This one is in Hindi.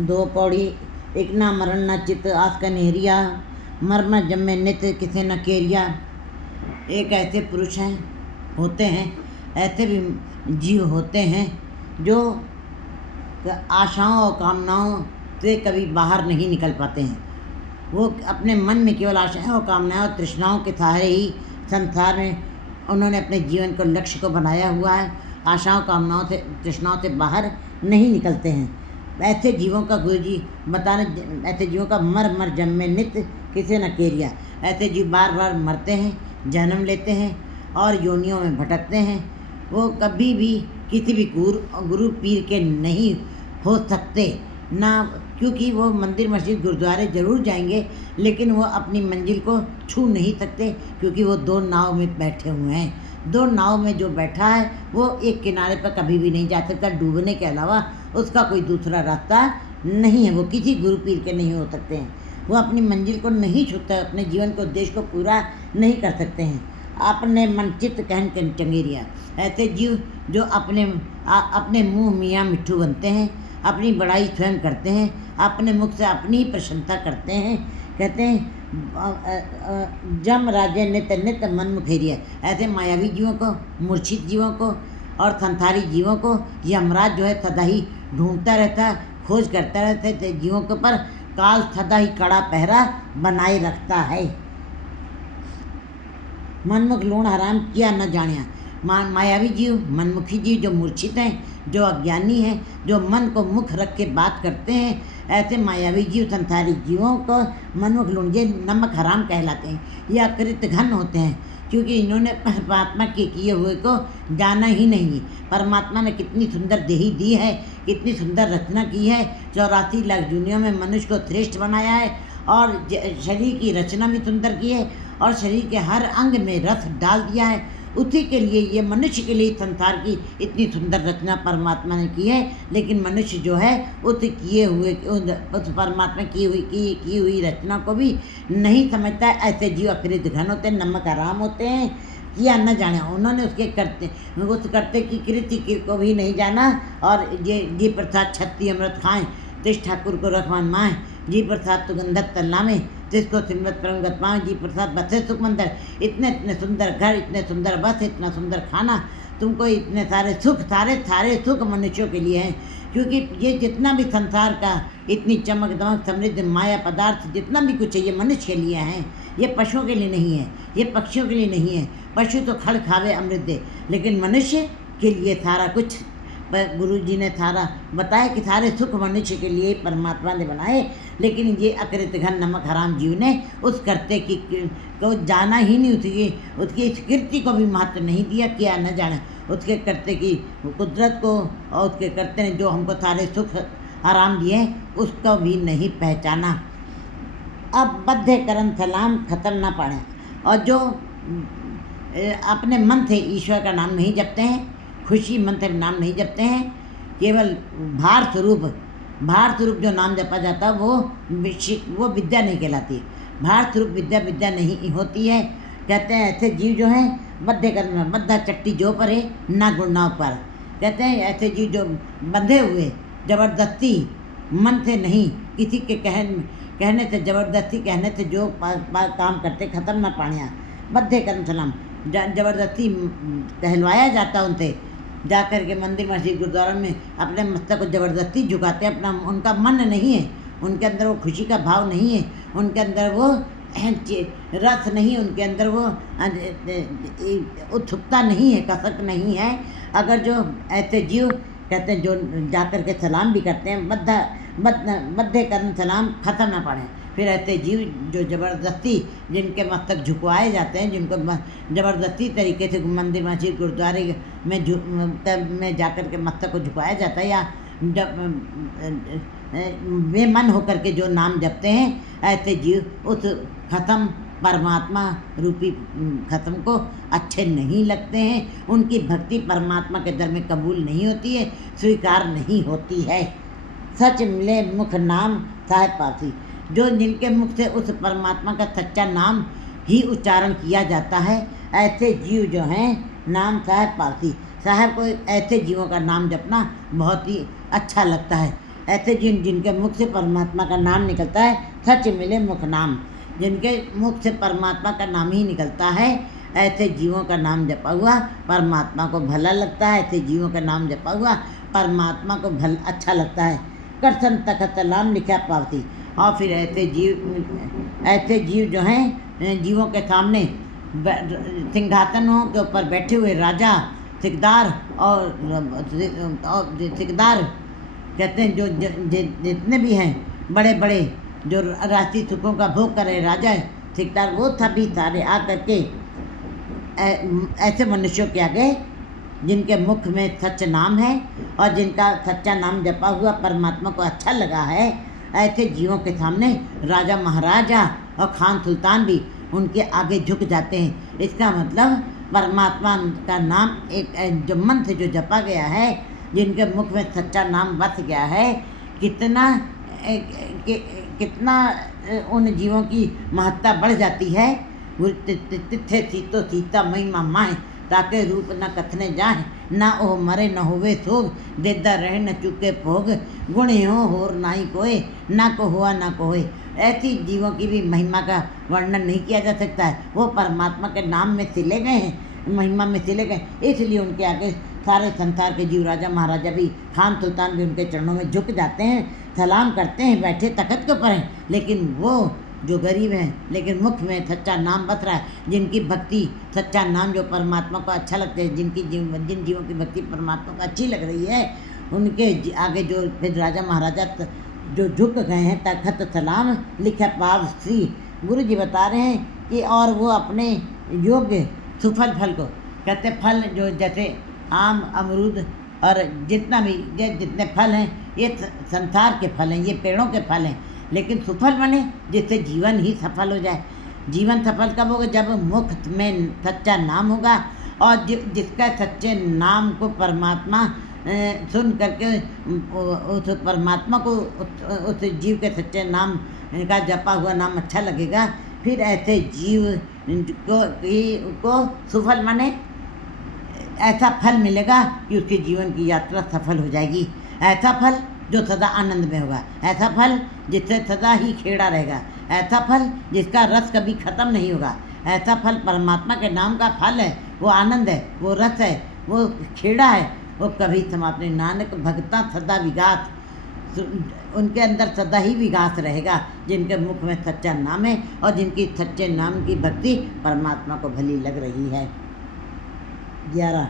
दो पौड़ी। एक ना मरण न चित आस का नेरिया, मर जम्मे नित किसे न केरिया। एक ऐसे पुरुष हैं, होते हैं, ऐसे भी जीव होते हैं जो आशाओं और कामनाओं से कभी बाहर नहीं निकल पाते हैं। वो अपने मन में केवल आशाएं और कामनाएं और तृष्णाओं के सहारे ही संसार में उन्होंने अपने जीवन को लक्ष्य को बनाया हुआ है। आशाओं कामनाओं से तृष्णाओं से बाहर नहीं निकलते हैं। ऐसे जीवों का गुरु जी बताने, ऐसे जीवों का मर जन्मे नित्य किसी न केरिया। ऐसे जीव बार बार मरते हैं, जन्म लेते हैं और योनियों में भटकते हैं। वो कभी भी किसी भी गुरु पीर के नहीं हो सकते ना, क्योंकि वो मंदिर मस्जिद गुरुद्वारे ज़रूर जाएंगे, लेकिन वो अपनी मंजिल को छू नहीं सकते, क्योंकि वो दो नाव में बैठे हुए हैं। दो नाव में जो बैठा है वो एक किनारे पर कभी भी नहीं जा सकता। डूबने के अलावा उसका कोई दूसरा रास्ता नहीं है। वो किसी गुरु पीर के नहीं हो सकते हैं। वो अपनी मंजिल को नहीं छूते, अपने जीवन के उद्देश्य को पूरा नहीं कर सकते हैं। अपने मन चित्त कहन के चंगेरिया। ऐसे जीव जो अपने मुँह मियाँ मिट्ठू बनते हैं, अपनी बड़ाई स्वयं करते हैं, अपने मुख से अपनी ही प्रशंसा करते हैं। कहते हैं जम राजे नित नित मन मुखेरिया। ऐसे मायावी जीवों को, मूर्छित जीवों को और संसारी जीवों को यमराज जो है सदा ही ढूंढता रहता, खोज करता रहता है। जीवों के ऊपर काल सदा ही कड़ा पहरा बनाए रखता है। मनमुख लूण हराम किया न जानिया। मायावी जीव, मनमुखी जीव जो मूर्छित हैं, जो अज्ञानी हैं, जो मन को मुख रख के बात करते हैं, ऐसे मायावी जीव संसारी जीवों को मनमुख लूण, ये नमक हराम कहलाते हैं। ये अकृत घन होते हैं, क्योंकि इन्होंने परमात्मा के किए हुए को जाना ही नहीं। परमात्मा ने कितनी सुंदर देही दी है, कितनी सुंदर रचना की है। 84 लाख दुनिया में मनुष्य को श्रेष्ठ बनाया है और शरीर की रचना भी सुंदर की है और शरीर के हर अंग में रस डाल दिया है। उसी के लिए, ये मनुष्य के लिए संसार की इतनी सुंदर रचना परमात्मा ने की है। लेकिन मनुष्य जो है उस परमात्मा की हुई रचना को भी नहीं समझता है। ऐसे जीव अकृत घन होते हैं, नमक हराम होते हैं, किया न जाने। उन्होंने उस करते की कृति को भी नहीं जाना। और ये जी प्रसाद छत्ती अमृत खाएँ, तिस ठाकुर को रखवान माएँ। जी प्रसाद सुगंधत तल्ला में, जिसको सिमरत परम गत पाएँ। जी प्रसाद बसे सुख मंदिर। इतने सुंदर घर, इतने सुंदर बस, इतना सुंदर खाना, तुमको इतने सारे सुख, सारे सुख मनुष्यों के लिए हैं। क्योंकि ये जितना भी संसार का इतनी चमक दमक समृद्ध माया पदार्थ जितना भी कुछ है, ये मनुष्य के लिए हैं। ये पशुओं के लिए नहीं है, ये पक्षियों के लिए नहीं है। पशु तो खड़ खावे अमृत दे, लेकिन मनुष्य के लिए सारा कुछ गुरु जी ने सारा बताया कि सारे सुख मनुष्य के लिए परमात्मा ने बनाए। लेकिन ये अकृत घन नमक हराम जीव ने उस कर्ते की को जाना ही नहीं, उसकी इस कीर्ति को भी महत्व नहीं दिया, किया न जाना उसके कर्ते की कुदरत को और उसके कर्ते ने जो हमको सारे सुख हराम दिए उसको भी नहीं पहचाना। अब बद्धे करम सलाम खत्म ना पड़े। और जो अपने मन से ईश्वर का नाम नहीं जपते हैं, खुशी मन से नाम नहीं जपते हैं, केवल भार स्वरूप जो नाम जपा जाता है वो विद्या नहीं कहलाती। भार स्वरूप विद्या नहीं होती है। कहते हैं ऐसे जीव जो हैं बद्धे कर्म, बद्धा चट्टी जो पर है ना गुणनाव पर। कहते हैं ऐसे जीव जो बंधे हुए जबरदस्ती मन से नहीं, किसी के कहने से, जबरदस्ती कहने से जो काम करते खत्म ना पानिया। बद्धे कर्म सलाम, जबरदस्ती कहलवाया जाता उनसे, जा कर के मंदिर मस्जिद गुरुद्वारा में अपने मस्तक को ज़बरदस्ती झुकाते हैं। अपना उनका मन नहीं है, उनके अंदर वो खुशी का भाव नहीं है, उनके अंदर वो रस नहीं, उनके अंदर वो उत्सुकता नहीं है, कसक नहीं है। अगर जो ऐसे जीव कहते हैं जो जा कर के सलाम भी करते हैं, बद्धे कर्म सलाम खत्म ना पड़े। फिर ऐसे जीव जो ज़बरदस्ती जिनके मस्तक झुकवाए जाते हैं, जिनको ज़बरदस्ती तरीके से मंदिर मस्जिद गुरुद्वारे में जाकर के मस्तक को झुकाया जाता है, या बेमन होकर के जो नाम जपते हैं, ऐसे जीव उस खत्म परमात्मा रूपी खत्म को अच्छे नहीं लगते हैं। उनकी भक्ति परमात्मा के दर में कबूल नहीं होती है, स्वीकार नहीं होती है। सच मिले मुख नाम साहेब पासी। जो जिनके मुख से उस परमात्मा का सच्चा नाम ही उच्चारण किया जाता है, ऐसे जीव जो हैं नाम साहेब पासी। साहेब को ऐसे जीवों का नाम जपना बहुत ही अच्छा लगता है। ऐसे जिनके मुख से परमात्मा का नाम निकलता है, सच मिले मुख नाम, जिनके मुख से परमात्मा का नाम ही निकलता है, ऐसे जीवों का नाम जपा हुआ परमात्मा को भला लगता है। ऐसे जीवों का नाम जपा हुआ परमात्मा को अच्छा लगता है। करसन तखत नाम लिखा पावती। और फिर ऐसे जीव जो हैं, जीवों के सामने सिंहासनों के ऊपर बैठे हुए राजा, सिकदार और सिकदार कहते हैं, जो जितने भी हैं बड़े बड़े जो राष्ट्रीय सुखों का भोग करे राजा सिकदार, वो सभी सारे आ करके ऐसे मनुष्यों के आगे जिनके मुख में सच नाम है और जिनका सच्चा नाम जपा हुआ परमात्मा को अच्छा लगा है, ऐसे जीवों के सामने राजा महाराजा और खान सुल्तान भी उनके आगे झुक जाते हैं। इसका मतलब परमात्मा का नाम एक जो मन से जो जपा गया है, जिनके मुख में सच्चा नाम बस गया है, कितना उन जीवों की महत्ता बढ़ जाती है। तिथे सीतो सीता महिमा माए, ताके रूप न कथने जाए, ना ओह मरे न होवे सोग, देदा रहे न चुके भोग, गुण हो होर नाई कोय, ना को हुआ ना को होए। ऐसी जीवों की भी महिमा का वर्णन नहीं किया जा सकता है। वो परमात्मा के नाम में सिले गए हैं, महिमा में सिले गए, इसलिए उनके आगे सारे संसार के जीव, राजा महाराजा भी, खान सुल्तान भी उनके चरणों में झुक जाते हैं, सलाम करते हैं, बैठे तख्त के ऊपर हैं। लेकिन वो जो गरीब हैं, लेकिन मुख में सच्चा नाम बस रहा है, जिनकी भक्ति सच्चा नाम जो परमात्मा को अच्छा लगता है, जिन जीवों की भक्ति परमात्मा को अच्छी लग रही है, उनके आगे जो फिर राजा महाराजा जो झुक गए हैं, तखत सलाम लिखे पाव श्री। गुरु जी बता रहे हैं कि और वो अपने योग्य सुफल फल को कहते, फल जो जैसे आम, अमरूद और जितने फल हैं, ये संसार के फल हैं, ये पेड़ों के फल हैं। लेकिन सुफल बने जिससे जीवन ही सफल हो जाए। जीवन सफल कब होगा? जब मुख में सच्चा नाम होगा और जिसका सच्चे नाम को परमात्मा सुन करके उस परमात्मा को उस जीव के सच्चे नाम का जपा हुआ नाम अच्छा लगेगा, फिर ऐसे जीव को सुफल माने ऐसा फल मिलेगा कि उसके जीवन की यात्रा सफल हो जाएगी। ऐसा फल जो सदा आनंद में होगा, ऐसा फल जिससे सदा ही खेड़ा रहेगा, ऐसा फल जिसका रस कभी ख़त्म नहीं होगा, ऐसा फल परमात्मा के नाम का फल है, वो आनंद है, वो रस है, वो खेड़ा है, वो कभी समाप्त नहीं। नानक भगता सदा विगास, उनके अंदर सदा ही विगास रहेगा, जिनके मुख में सच्चा नाम है और जिनकी सच्चे नाम की भक्ति परमात्मा को भली लग रही है। 11